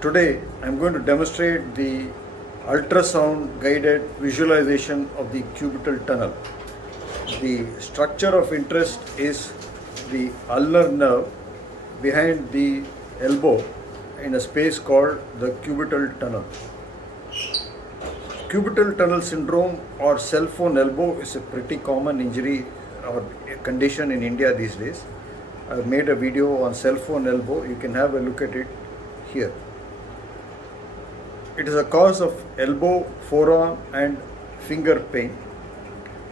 Today I'm going to demonstrate the ultrasound guided visualization of the cubital tunnel. The structure of interest is the ulnar nerve behind the elbow in a space called the cubital tunnel. Cubital tunnel syndrome or cell phone elbow is a pretty common injury or condition in India these days. I've made a video on cell phone elbow. You can have a look at it here. It is a cause of elbow, forearm and finger pain.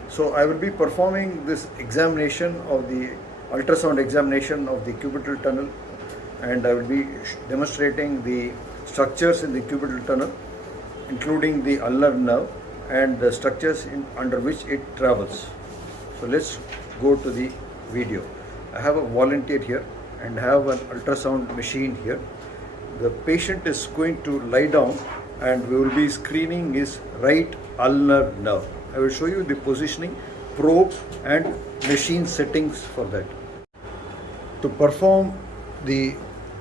So I will be performing this examination of the ultrasound examination of the cubital tunnel, and I will be demonstrating the structures in the cubital tunnel, including the ulnar nerve and the structures under which it travels. So let's go to the video. I have a volunteer here and have an ultrasound machine here. The patient is going to lie down and we will be screening his right ulnar nerve. I will show you the positioning, probe and machine settings for that. To perform the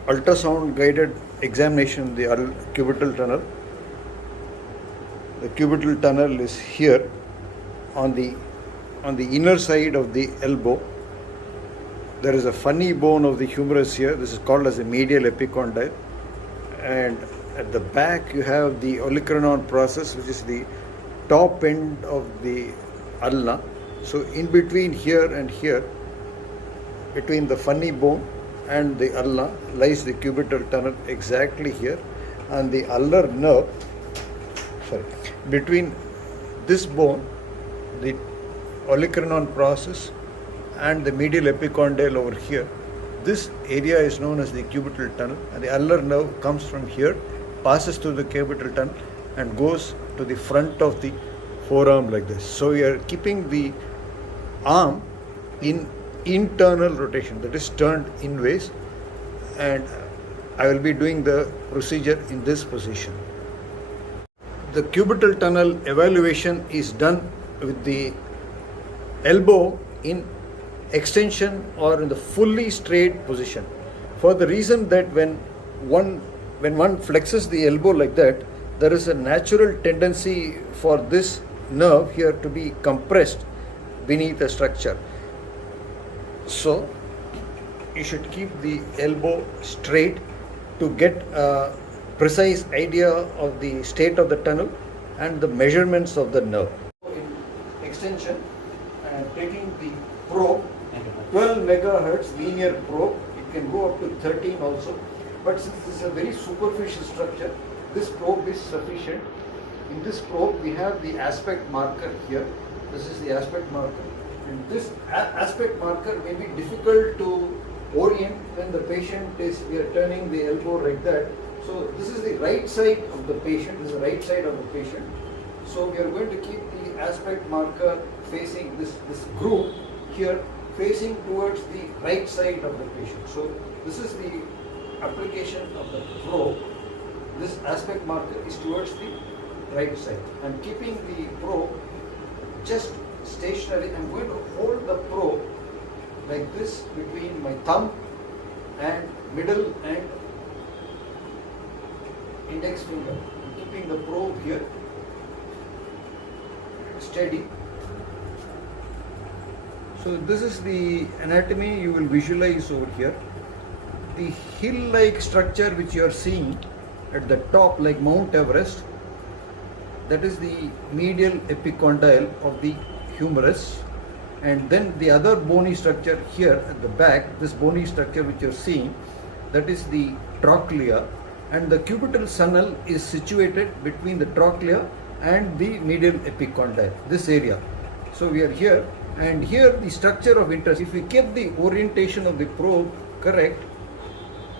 ultrasound guided examination of the cubital tunnel, the cubital tunnel is here on the inner side of the elbow. There is a funny bone of the humerus here. This is called as a medial epicondyle, and at the back you have the olecranon process, which is the top end of the ulna. So in between here and here, between the funny bone and the ulna, lies the cubital tunnel exactly here, and the ulnar nerve, between this bone, the olecranon process and the medial epicondyle over here, this area is known as the cubital tunnel, and the ulnar nerve comes from here, passes through the cubital tunnel and goes to the front of the forearm like this. So we are keeping the arm in internal rotation, that is turned inwards, and I will be doing the procedure in this position. The cubital tunnel evaluation is done with the elbow in extension or in the fully straight position, for the reason that when one flexes the elbow like that, there is a natural tendency for this nerve here to be compressed beneath a structure. So you should keep the elbow straight to get a precise idea of the state of the tunnel and the measurements of the nerve. In extension, taking the probe, 12 megahertz linear probe, it can go up to 13 also, but since this is a very superficial structure, this probe is sufficient. In this probe we have the aspect marker here. This is the aspect marker, and this aspect marker may be difficult to orient when the patient is, we are turning the elbow like that. So this is the right side of the patient, this is the right side of the patient. So we are going to keep the aspect marker facing this groove here, facing towards the right side of the patient. So this is the application of the probe. This aspect marker is towards the right side. I'm keeping the probe just stationary. I'm going to hold the probe like this between my thumb and middle and index finger. I'm keeping the probe here steady. So this is the anatomy you will visualize over here. The hill-like structure which you are seeing at the top, like Mount Everest, that is the medial epicondyle of the humerus, and then the other bony structure here at the back, this bony structure which you are seeing, that is the trochlea, and the cubital tunnel is situated between the trochlea and the medial epicondyle, this area. So we are here, and here the structure of interest, if we keep the orientation of the probe correct,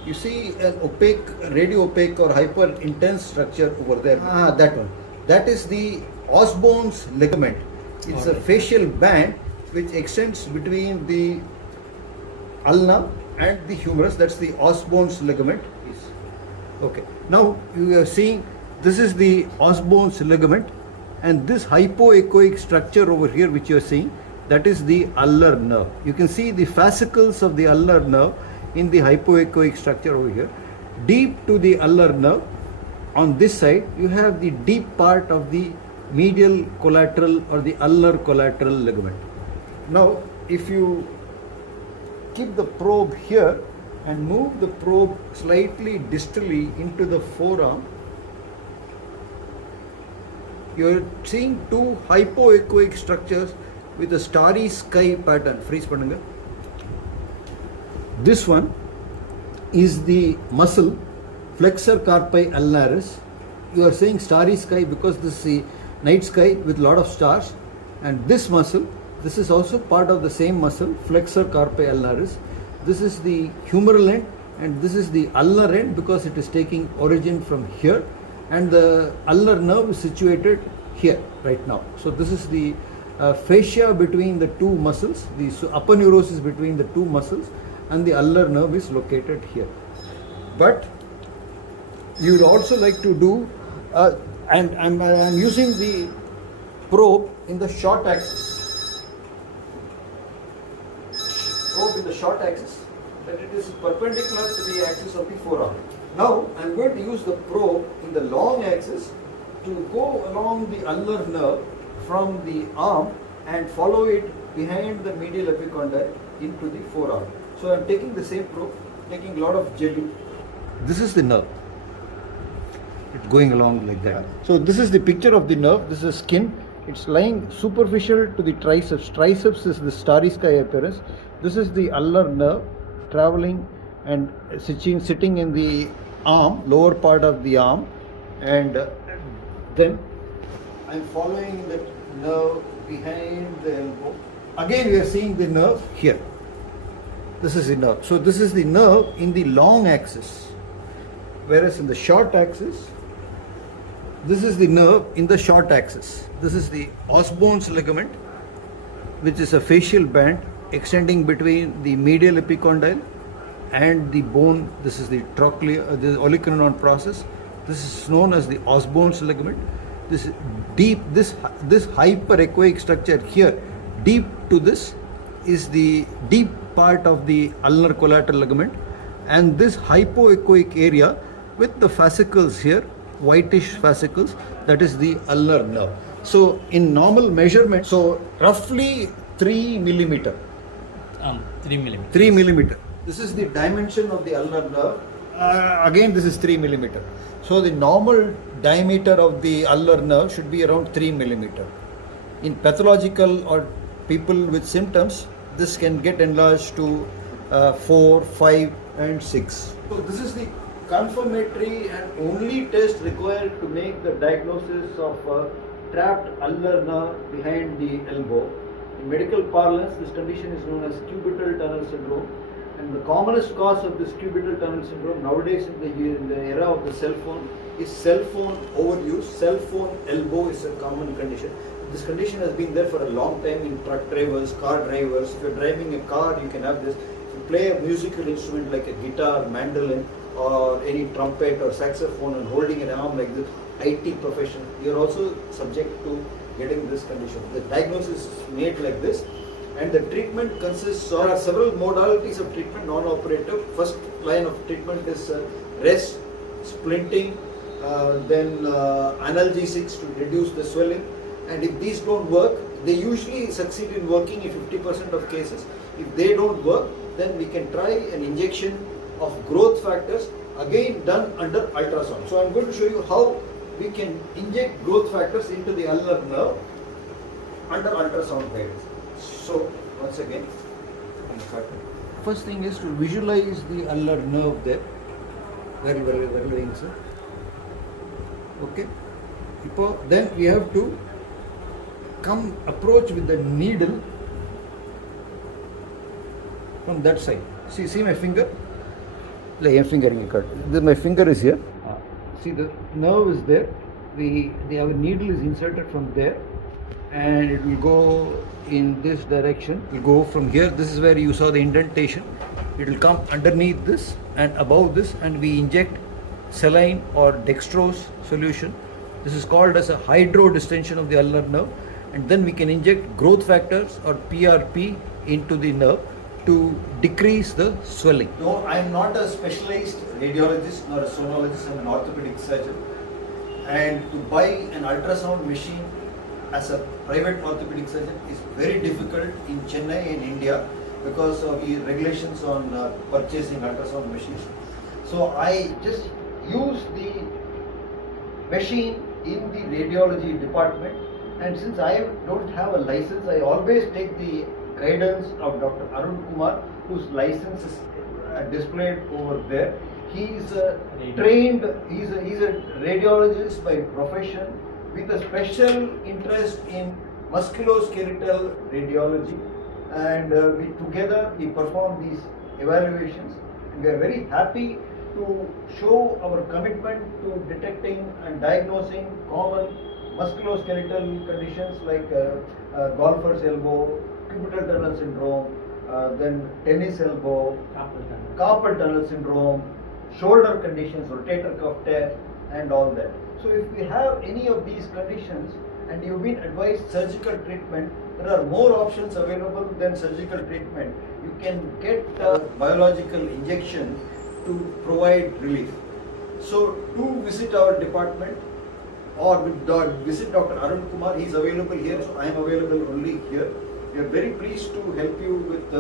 you see an opaque, radio opaque or hyper intense structure over there. That one. That is the Osborne's ligament. It's a facial band which extends between the ulna and the humerus. That's the Osborne's ligament. Okay. Now you are seeing this is the Osborne's ligament, and this hypoechoic structure over here which you are seeing, that is the ulnar nerve. You can see the fascicles of the ulnar nerve in the hypoechoic structure over here, deep to the ulnar nerve. On this side, you have the deep part of the medial collateral or the ulnar collateral ligament. Now, if you keep the probe here and move the probe slightly distally into the forearm, you are seeing two hypoechoic structures with a starry sky pattern. Freeze pannunga. This one is the muscle flexor carpi ulnaris. You are seeing starry sky because this is the night sky with lot of stars. And this muscle, this is also part of the same muscle, flexor carpi ulnaris. This is the humeral end and this is the ulnar end because it is taking origin from here, and the ulnar nerve is situated here right now. So this is the fascia between the two muscles, the upper neurosis between the two muscles, and the ulnar nerve is located here. But you would also like to do, and I'm using the probe in the short axis. Probe in the short axis, that it is perpendicular to the axis of the forearm. Now I'm going to use the probe in the long axis to go along the ulnar nerve from the arm and follow it behind the medial epicondyle into the forearm. So I'm taking the same probe, taking a lot of jelly. This is the nerve. It's going along like that. So this is the picture of the nerve. This is skin. It's lying superficial to the triceps. Triceps is the starry sky appearance. This is the ulnar nerve traveling and sitting in the arm, lower part of the arm, and then I'm following the nerve behind the elbow. Again we are seeing the nerve here. This is the nerve. So this is the nerve in the long axis, whereas in the short axis, this is the nerve in the short axis. This is the os bones ligament, which is a facial band extending between the medial epicondyle and the bone. This is the trochlear, the olecranon process. This is known as the os bones ligament. This deep, this hyperechoic structure here, deep to this, is the deep part of the ulnar collateral ligament, and this hypoechoic area with the fascicles here, whitish fascicles, that is the ulnar nerve. So in normal measurement, so roughly 3 millimeter. 3 millimeter. 3 millimeter. This is the dimension of the ulnar nerve. Again, this is 3 millimeter. So the normal diameter of the ulnar nerve should be around 3 millimeter. In pathological or people with symptoms, this can get enlarged to 4, 5 and 6. So this is the confirmatory and only test required to make the diagnosis of trapped ulnar nerve behind the elbow. In medical parlance, this condition is known as cubital tunnel syndrome, and the commonest cause of this cubital tunnel syndrome nowadays in the era of the cell phone is cell phone overuse. Cell phone elbow is a common condition. This condition has been there for a long time in truck drivers, car drivers. If you're driving a car, you can have this. If you play a musical instrument like a guitar, mandolin, or any trumpet or saxophone and holding an arm like this, IT profession, you're also subject to getting this condition. The diagnosis is made like this, and the treatment consists of, there are several modalities of treatment, non-operative. First line of treatment is rest, splinting, then analgesics to reduce the swelling, and if these don't work, they usually succeed in working in 50% of cases. If they don't work, then we can try an injection of growth factors, again done under ultrasound. So I'm going to show you how we can inject growth factors into the ulnar nerve under ultrasound guidance. So once again, first thing is to visualize the ulnar nerve there. Very well, sir. Okay. Then we have to approach with the needle from that side. See my finger? My finger is here. See, the nerve is there. Our needle is inserted from there, and it will go in this direction. It will go from here. This is where you saw the indentation. It will come underneath this and above this, and we inject saline or dextrose solution. This is called as a hydrodistension of the ulnar nerve, and then we can inject growth factors or PRP into the nerve. to decrease the swelling? No, I am not a specialized radiologist nor a sonologist. I'm an orthopedic surgeon. And to buy an ultrasound machine as a private orthopedic surgeon is very difficult in Chennai in India because of the regulations on purchasing ultrasound machines. So I just use the machine in the radiology department, and since I don't have a license, I always take the guidance of Dr. Arun Kumar, whose license is displayed over there. He is a trained, he's a radiologist by profession with a special interest in musculoskeletal radiology, and we together we perform these evaluations, and we are very happy to show our commitment to detecting and diagnosing common musculoskeletal conditions like golfer's elbow, cubital tunnel syndrome, then tennis elbow, carpal tunnel syndrome, shoulder conditions, rotator cuff tear, and all that. So if we have any of these conditions and you've been advised surgical treatment, there are more options available than surgical treatment. You can get a biological injection to provide relief. So do visit our department or visit Dr. Arun Kumar. He is available here, so I am available only here. We are very pleased to help you with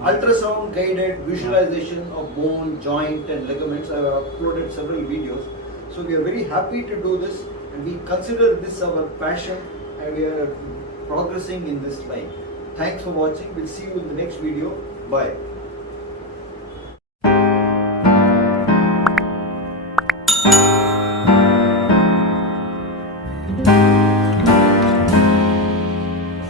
ultrasound guided visualization of bone, joint and ligaments. I have uploaded several videos. So we are very happy to do this, and we consider this our passion, and we are progressing in this line. Thanks for watching. We'll see you in the next video. Bye.